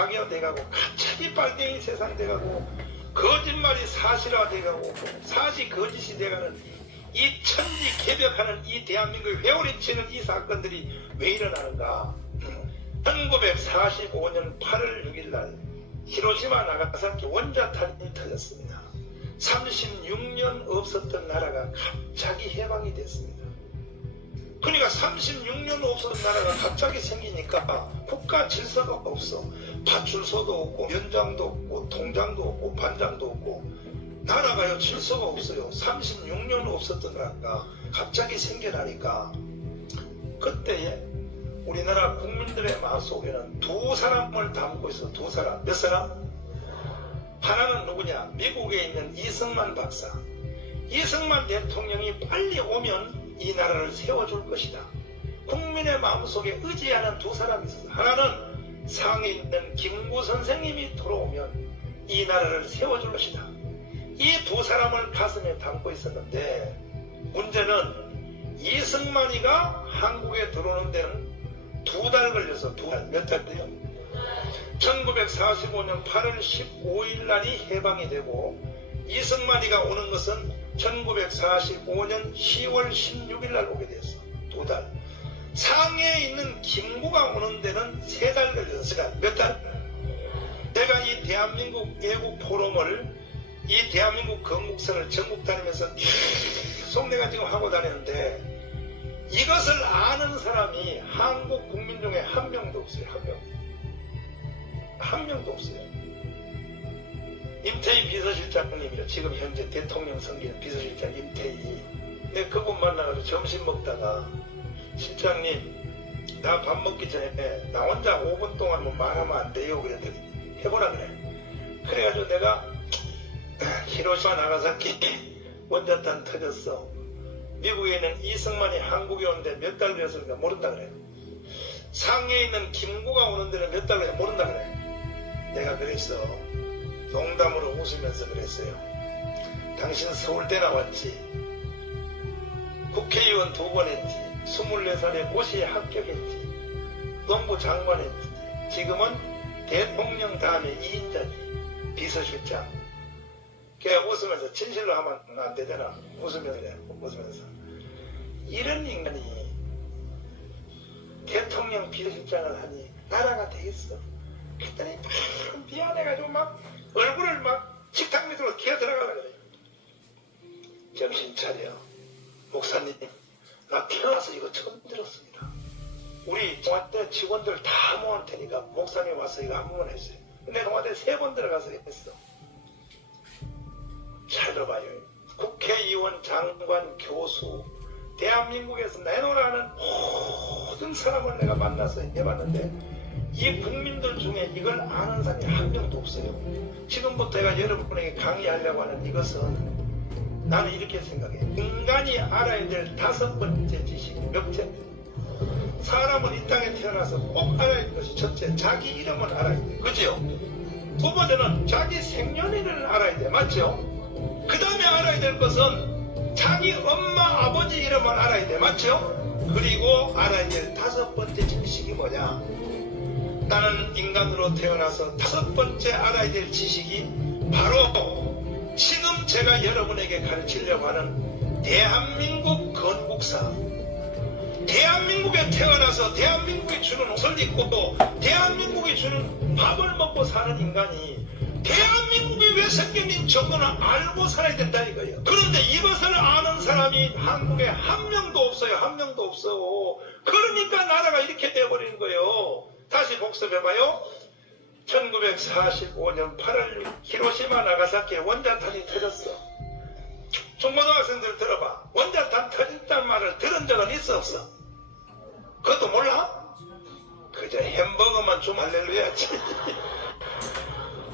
가계화돼가고 갑자기 빨갱이 세상 돼가고 거짓말이 사실화돼가고 사실 거짓이 돼가는 이 천지개벽하는 이 대한민국을 회오리치는 이 사건들이 왜 일어나는가. 1945년 8월 6일날 히로시마 나가사키 원자탄이 터졌습니다. 36년 없었던 나라가 갑자기 해방이 됐습니다. 그러니까 36년 없었던 나라가 갑자기 생기니까 국가 질서가 없어. 파출소도 없고 연장도 없고 통장도 없고 반장도 없고 나라가요 질서가 없어요. 36년 없었던 나라가 갑자기 생겨나니까 그때에 우리나라 국민들의 마음속에는 두 사람을 담고 있어. 두 사람. 몇 사람? 하나는 누구냐? 미국에 있는 이승만 박사. 이승만 대통령이 빨리 오면 이 나라를 세워줄 것이다. 국민의 마음속에 의지하는 두 사람이 있었어. 하나는 상에 있는 김구 선생님이 돌아오면 이 나라를 세워줄 것이다. 이 두 사람을 가슴에 담고 있었는데 문제는 이승만이가 한국에 들어오는 데는 2달 걸려서 2달. 몇 달이요? 1945년 8월 15일 날이 해방이 되고 이승만이가 오는 것은 1945년 10월 16일 날 오게 됐어. 2달. 상해에 있는 김구가 오는 데는 3달 걸렸어. 몇 달? 내가 이 대한민국 애국 포럼을 이 대한민국 건국선을 전국 다니면서 계속 내가 지금 하고 다녔는데 이것을 아는 사람이 한국 국민 중에 한 명도 없어요. 한 명도 없어요. 임태희 비서실장님이요. 지금 현재 대통령 선기는 비서실장 임태희. 내가 그분 만나가지고 점심 먹다가 실장님 나 밥 먹기 전에 나 혼자 5분 동안 뭐 말하면 안 돼요. 그랬더니 해보라 그래. 그래가지고 내가 히로시마 나가사키 원자탄 터졌어. 미국에 있는 이승만이 한국에 오는데 몇 달 걸렸으니까 모른다 그래. 상해에 있는 김구가 오는 데는 몇 달 걸려 모른다 그래. 내가 그랬어. 농담으로 웃으면서 그랬어요. 당신 서울대 나왔지. 국회의원 2번 했지. 24살에 고시에 합격했지. 농부 장관 했지. 지금은 대통령 다음에 2인자지. 비서실장. 걔가 웃으면서 진실로 하면 안 되잖아. 웃으면서. 이런 인간이 대통령 비서실장을 하니 나라가 되겠어. 그랬더니 미안해가지고 막 얼굴을 막 식탁 밑으로 기어 들어가라 그래. 정신 차려. 목사님, 나 태어나서 이거 처음 들었습니다. 우리 동아대 직원들 다 모을 테니까 목사님 와서 이거 한 번만 해주세요. 근데 동아대 3번 들어가서 했어. 잘 들어봐요. 국회의원, 장관, 교수, 대한민국에서 내놓으라는 모든 사람을 내가 만나서 해봤는데 이 국민들 중에 이걸 아는 사람이 한 명도 없어요. 지금부터 내가 여러분에게 강의하려고 하는 이것은 나는 이렇게 생각해. 인간이 알아야 될 5번째 지식이 몇 번째? 사람은 이 땅에 태어나서 꼭 알아야 할 것이 첫째, 자기 이름을 알아야 돼. 그죠? 2번째는 자기 생년일을 알아야 돼. 맞죠? 그 다음에 알아야 될 것은 자기 엄마, 아버지 이름을 알아야 돼. 맞죠? 그리고 알아야 될 5번째 지식이 뭐냐? 나는 인간으로 태어나서 5번째 알아야 될 지식이 바로 지금 제가 여러분에게 가르치려고 하는 대한민국 건국사. 대한민국에 태어나서 대한민국이 주는 옷을 입고 또 대한민국이 주는 밥을 먹고 사는 인간이 대한민국이 왜 생겼는지 정도는 알고 살아야 된다니까요. 그런데 이것을 아는 사람이 한국에 한 명도 없어요. 한 명도 없어. 그러니까 나라가 이렇게 돼버리는 거예요. 다시 복습해봐요. 1945년 8월 6일 히로시마 나가사키에 원자탄이 터졌어. 중고등학생들 들어봐. 원자탄 터졌다는 말을 들은 적은 있어 없어? 그것도 몰라? 그저 햄버거만 좀 할렐루야지.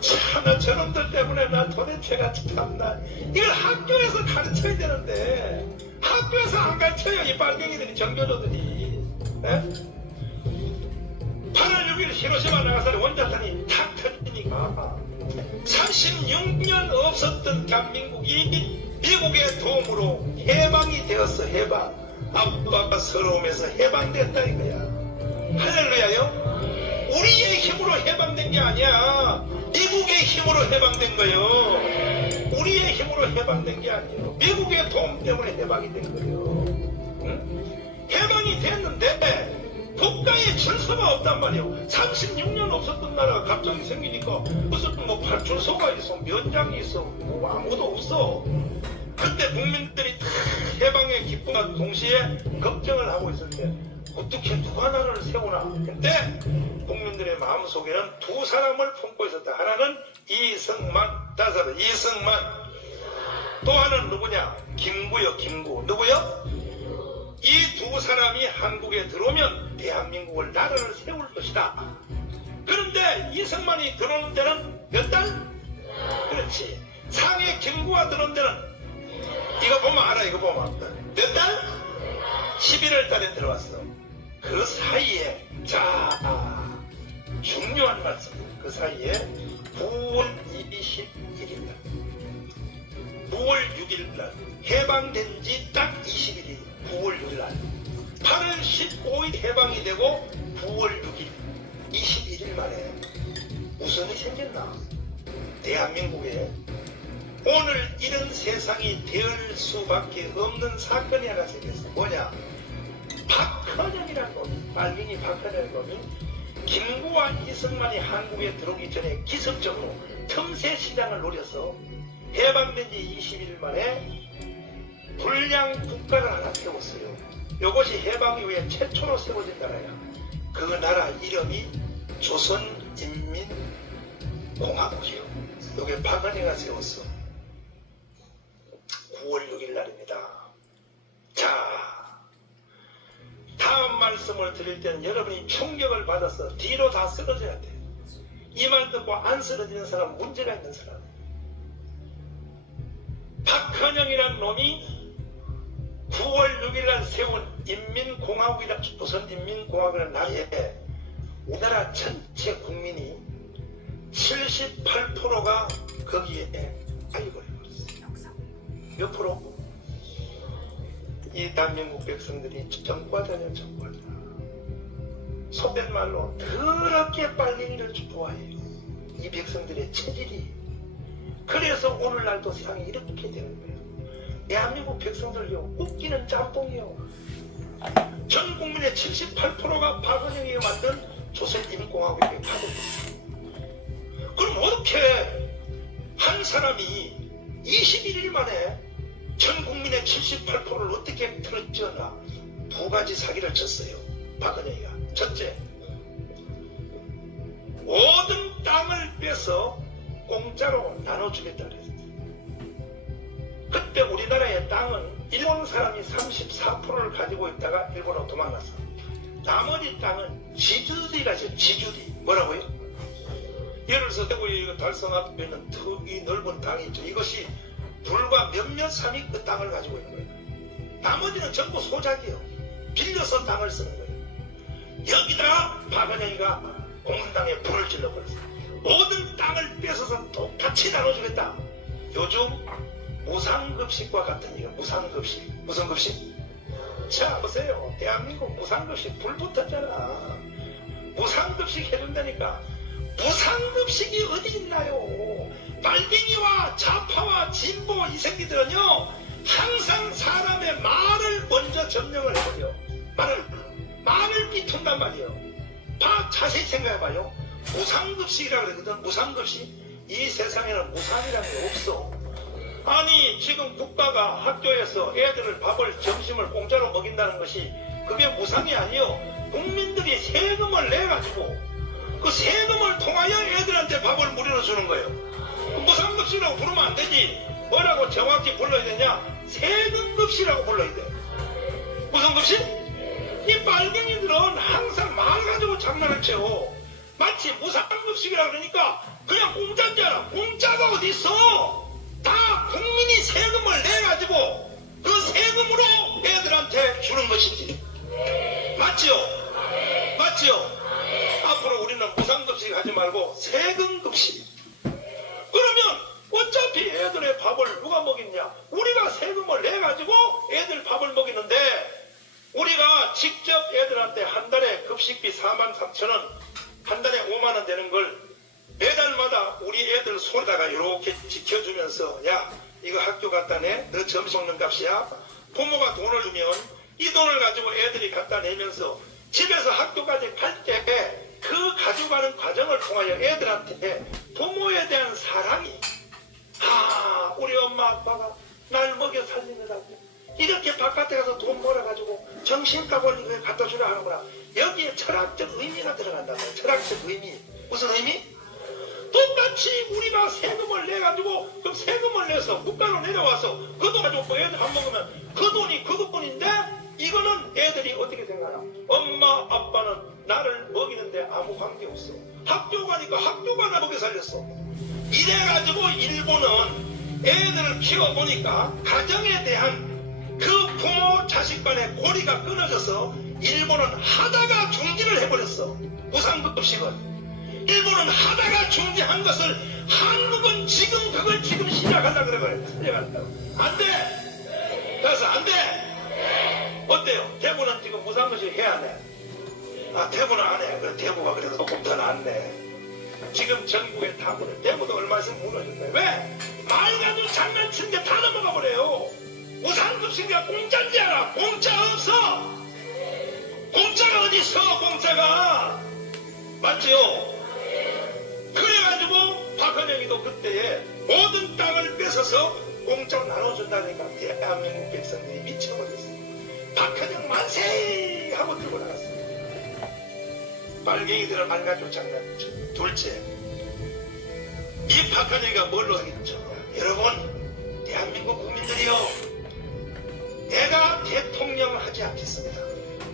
참, 저놈들 때문에 나 도대체가 참나. 이걸 학교에서 가르쳐야 되는데 학교에서 안 가르쳐요. 이 빨갱이들이, 정교조들이. 네? 8월 6일 히로시마 나가사키 원자탄이 탁 터지니까 36년 없었던 대한민국이 미국의 도움으로 해방이 되었어. 해방. 아빠가 서러움에서 해방됐다 이거야. 할렐루야요. 우리 우리의 힘으로 해방된 게 아니야. 미국의 힘으로 해방된 거예요. 우리의 힘으로 해방된 게 아니에요. 미국의 도움 때문에 해방이 된 거예요. 응? 해방이 됐는데 국가에 질서가 없단 말이에요. 36년 없었던 나라가 갑자기 생기니까 무슨 뭐 파출소가 있어, 면장이 있어, 뭐 아무도 없어. 그때 국민들이 다 해방의 기쁨과 동시에 걱정을 하고 있을 때 어떻게 누가 나라를 세우나. 근데 국민들의 마음속에는 두 사람을 품고 있었다. 하나는 이승만, 다사는 이승만. 또 하나는 누구냐? 김구요, 김구. 누구요? 이 두 사람이 한국에 들어오면 대한민국을 나라를 세울 것이다. 그런데 이승만이 들어오는 데는 몇 달? 그렇지. 상해 김구가 들어오는 데는 이거 보면 알아. 이거 보면 몇 달? 11월 달에 들어왔어. 그 사이에 자 중요한 말씀. 그 사이에 9월 21일 날 9월 6일 날 해방된 지 딱 20일이 9월 6일 날 8월 15일 해방이 되고 9월 6일 21일 만에 무슨 일이 생겼나. 대한민국에 오늘 이런 세상이 될 수밖에 없는 사건이 하나 생겼어. 뭐냐? 박헌영이라는 놈이, 말갱이 박헌영이라는 놈이 김구와 이승만이 한국에 들어오기 전에 기습적으로 틈새 시장을 노려서 해방된 지 20일 만에 불량 국가를 하나 세웠어요. 이것이 해방 이후에 최초로 세워진 나라야. 그 나라 이름이 조선인민공화국이요. 이게 박헌영이가 세웠어. 9월 6일 날입니다. 자, 다음 말씀을 드릴 때는 여러분이 충격을 받아서 뒤로 다 쓰러져야 돼. 이 말 듣고 안 쓰러지는 사람은 문제가 있는 사람. 박헌영이란 놈이 9월 6일 날 세운 인민공화국이라 조선인민공화국이라는 나라에 우리나라 전체 국민이 78%가 거기에 아이고 몇 프로? 이 대한민국 백성들이 정과자냐 정과자. 속된 말로 더럽게 빨갱이를 좋아해요. 이 백성들의 체질이. 그래서 오늘날도 세상이 이렇게 되는 거예요. 대한민국 백성들요 웃기는 짬뽕이요. 전 국민의 78%가 박헌영이 만든 조선인민공화국에 가고 있어요. 그럼 어떻게 한 사람이 21일 만에 전 국민의 78%를 어떻게 틀어지었나? 두 가지 사기를 쳤어요. 박헌영이가. 첫째, 모든 땅을 빼서 공짜로 나눠주겠다 그랬어요. 그때 우리나라의 땅은 일본 사람이 34%를 가지고 있다가 일본으로 도망갔어. 나머지 땅은 지주들이라 하죠. 지주리. 뭐라고요? 예를 들어서 대구 달성 앞에 있는 이 넓은 땅이 있죠. 이것이 불과 몇몇 삼이 그 땅을 가지고 있는 거예요. 나머지는 전부 소작이에요. 빌려서 땅을 쓰는 거예요. 여기다가 박헌영이가 공산당에 불을 질러버렸어요. 모든 땅을 뺏어서 똑같이 나눠주겠다. 요즘 무상급식과 같은 이거 무상급식. 무슨 급식? 자 보세요. 대한민국 무상급식 불 붙었잖아. 무상급식 해준다니까. 무상급식이 어디 있나요? 말갱이와 좌파와 진보 이 새끼들은요 항상 사람의 말을 먼저 점령을 해버려. 말을 비툰단 말이에요. 자세히 생각해봐요. 무상급식이라 그러거든. 무상급식. 이 세상에는 무상이라는 게 없어. 아니 지금 국가가 학교에서 애들을 밥을 점심을 공짜로 먹인다는 것이 그게 무상이 아니요. 국민들이 세금을 내가지고 그 세금을 통하여 애들한테 밥을 무료로 주는 거예요. 무상급식이라고 부르면 안 되지. 뭐라고 정확히 불러야 되냐? 세금급식이라고 불러야 돼. 무슨 급식? 이 빨갱이들은 항상 말 가지고 장난을 쳐. 마치 무상급식이라 그러니까 그냥 공짜인 줄 알아. 공짜가 어디 있어? 다 국민이 세금을 내가지고 그 세금으로 애들한테 주는 것이지. 맞지요? 맞지요? 앞으로 우리는 무상급식 하지 말고 세금급식. 그러면 어차피 애들의 밥을 누가 먹겠냐? 우리가 세금을 내가지고 애들 밥을 먹이는데 우리가 직접 애들한테 한 달에 급식비 43,000원 한 달에 5만 원 되는 걸 매달마다 우리 애들 손에다가 이렇게 지켜주면서 야 이거 학교 갖다 내? 너 점심 먹는 값이야? 부모가 돈을 주면 이 돈을 가지고 애들이 갖다 내면서 집에서 학교까지 갈 때 그 가져가는 과정을 통하여 애들한테 부모에 대한 사랑이 우리 엄마 아빠가 날 먹여 살리느라고 이렇게 바깥에 가서 돈 벌어가지고 정신값을 갖다 주라 하는구나. 여기에 철학적 의미가 들어간단 말이야. 철학적 의미. 무슨 의미? 똑같이 우리가 세금을 내가지고 그 세금을 내서 국가로 내려와서 그 돈 가지고 애들 밥 먹으면 그 돈이 그 돈인데 이거는 애들이 어떻게 생각하나? 엄마 아빠는 나를 먹이는데 아무 관계 없어. 학교 가니까 학교가 나 먹여 살렸어. 이래가지고 일본은 애들을 키워보니까 가정에 대한 그 부모 자식 간의 고리가 끊어져서 일본은 하다가 중지를 해버렸어. 무상급식을. 일본은 하다가 중지한 것을 한국은 지금 그걸 지금 시작하려고 그래. 안 돼. 그래서 안 돼. 어때요? 대구는 지금 무상급식 해야 안 해? 대구는 안 해. 그래 대구가 그래도 조금 더 낫네. 지금 전국에 다 무너. 대구도 얼마 있으면 무너졌네. 왜? 말 가지고 장난치는 게 다 넘어가 버려요. 무상급식이가 공짜인지 알아? 공짜 없어. 공짜가 어디 있어? 공짜가. 맞지요? 그래가지고 박헌영이도 그때에 모든 땅을 뺏어서 공짜로 나눠준다니까 대한민국 백성들이 미쳐버렸어요. 박헌영 만세! 하고 들고 나갔어요. 빨갱이들을 안 가지고 장난쳐. 둘째, 이 박헌영이가 뭘로 하겠죠? 여러분, 대한민국 국민들이요, 내가 대통령을 하지 않겠습니다.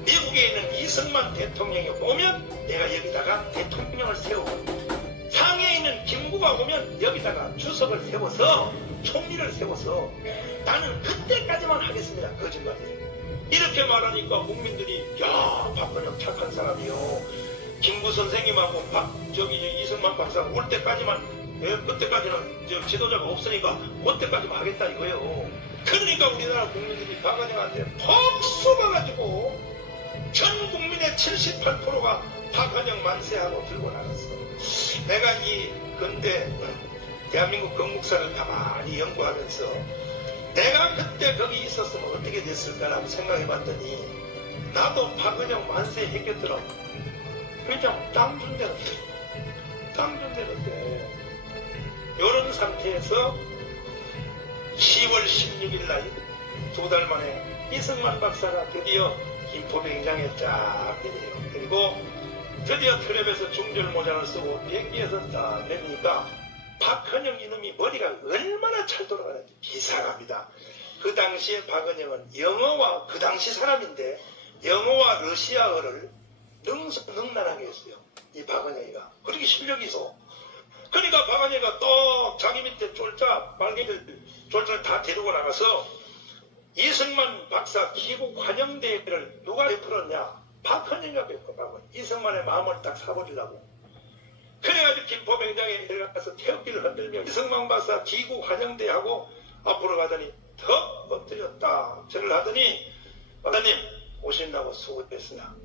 미국에 있는 이승만 대통령이 오면 내가 여기다가 대통령을 세우고, 상해에 있는 김구가 오면 여기다가 주석을 세워서 총리를 세워서 나는 그때까지만 하겠습니다. 거짓말이에요. 이렇게 말하니까 국민들이 야 박헌영 착한 사람이요. 김구 선생님하고 이승만 박사가 올 때까지만 그때까지는 지도자가 없으니까 그때까지만 하겠다 이거예요. 그러니까 우리나라 국민들이 박헌영한테 퍽 쏘아가지고 전 국민의 78%가 박헌영 만세하고 들고 나갔어. 내가 이 근대 대한민국 건국사를 가만히 연구하면서 내가 그때 거기 있었으면 어떻게 됐을까라고 생각해봤더니 나도 박헌영 만세 했겠더라. 그냥 땅 준 대로 돼. 이런 상태에서 10월 16일 날 2달 만에 이승만 박사가 드디어 김포병장에 쫙 내려요. 그리고 드디어 트랩에서 중절 모자를 쓰고 비행기에서 딱 내리니까 박헌영 이놈이 머리가 얼마나 잘 돌아가는지 기사갑니다. 그 당시에 박헌영은 영어와 그 당시 사람인데 영어와 러시아어를 능란하게 했어요. 이 박헌영이가. 그렇게 실력이 있어. 그러니까 박헌영이가 또 자기 밑에 쫄자 빨갱이들 쫄자를 다 데리고 나가서 이승만 박사 기국 환영대회를 누가 베풀었냐? 박헌영이가 베풀었다고. 이승만의 마음을 딱 사버리려고. 그래가지고 김포병장에 내려가서 태극기를 흔들며 이승만 박사 기국 환영대회하고 앞으로 가더니 더 엎드렸다. 절을 하더니 박사님 오신다고 수고했으나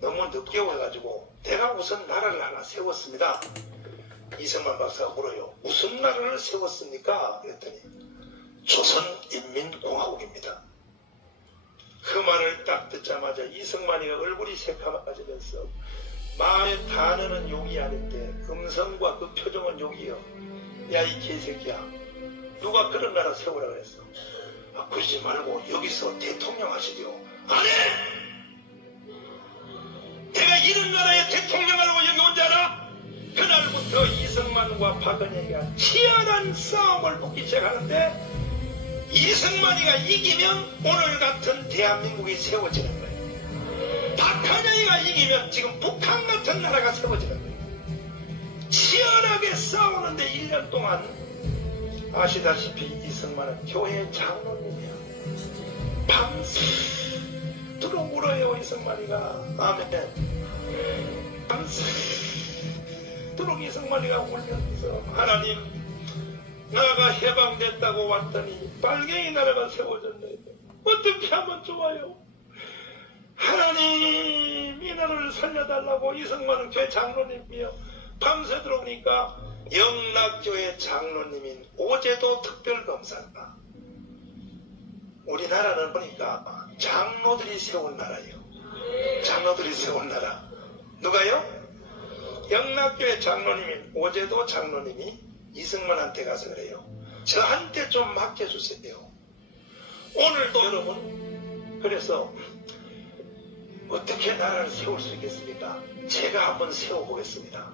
너무 늦게 와가지고 내가 우선 나라를 하나 세웠습니다. 이승만 박사가 물어요. 무슨 나라를 세웠습니까? 그랬더니 조선인민공화국입니다. 그 말을 딱 듣자마자 이승만이가 얼굴이 새카매지면서 마음의 단어는 욕이 아닌데 음성과 그 표정은 욕이요. 야 이 개새끼야, 누가 그런 나라 세우라 그랬어? 그러지 말고 여기서 대통령 하시디요. 안 해! 내가 이런 나라의 대통령 하려고 여기 온 줄 알아? 그날부터 이승만과 박헌영이가 치열한 싸움을 붙기 시작하는데 이승만이가 이기면 오늘 같은 대한민국이 세워지는 거예요. 박헌영이가 이기면 지금 북한 같은 나라가 세워지는 거예요. 치열하게 싸우는데 1년 동안 아시다시피 이승만은 교회 장로님이야. 밤새도록 울어요 이승만이가. 아멘. 밤새도록 이승만이가 울면서 하나님 나라가 해방됐다고 왔더니 빨갱이 나라가 세워졌네. 어떻게 하면 좋아요? 하나님 이 나라를 살려달라고 이승만 교회 장로님이요 밤새 들어오니까 영락교회 장로님인 오제도 특별검사가 우리나라는 보니까 장로들이 세운 나라예요. 장로들이 세운 나라. 누가요? 영락교회 장로님인 오제도 장로님이 이승만한테 가서 그래요. 저한테 좀 맡겨주세요. 오늘도 여러분 그래서 어떻게 나라를 세울 수 있겠습니까? 제가 한번 세워보겠습니다.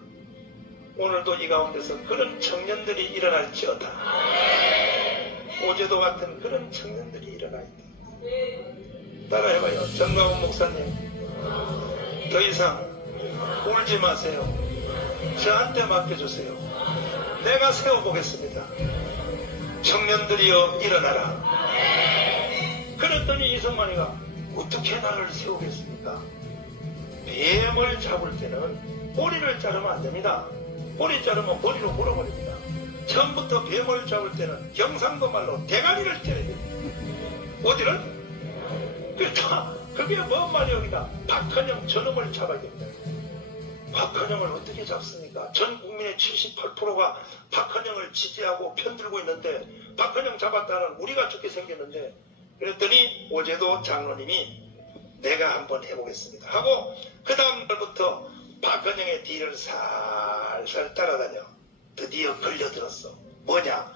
오늘도 이 가운데서 그런 청년들이 일어날지어다. 오제도 같은 그런 청년들이 일어나야 돼. 따라해봐요. 정가훈 목사님, 더 이상 울지 마세요. 저한테 맡겨주세요. 내가 세워보겠습니다. 청년들이여 일어나라. 그랬더니 이승만이가 어떻게 나를 세우겠습니까? 뱀을 잡을 때는 꼬리를 자르면 안 됩니다. 꼬리 자르면 머리로 물어버립니다. 처음부터 뱀을 잡을 때는 경상도 말로 대가리를 째야 됩니다. 어디를? 그게 뭔 말이야 여기다. 박헌영 저놈을 잡아야 됩니다. 박헌영을 어떻게 잡습니까? 전 국민의 78%가 박헌영을 지지하고 편들고 있는데 박헌영 잡았다는 우리가 죽게 생겼는데 그랬더니 오제도 장로님이 내가 한번 해보겠습니다 하고 그 다음 날부터 박헌영의 뒤를 살살 따라다녀. 드디어 걸려들었어. 뭐냐?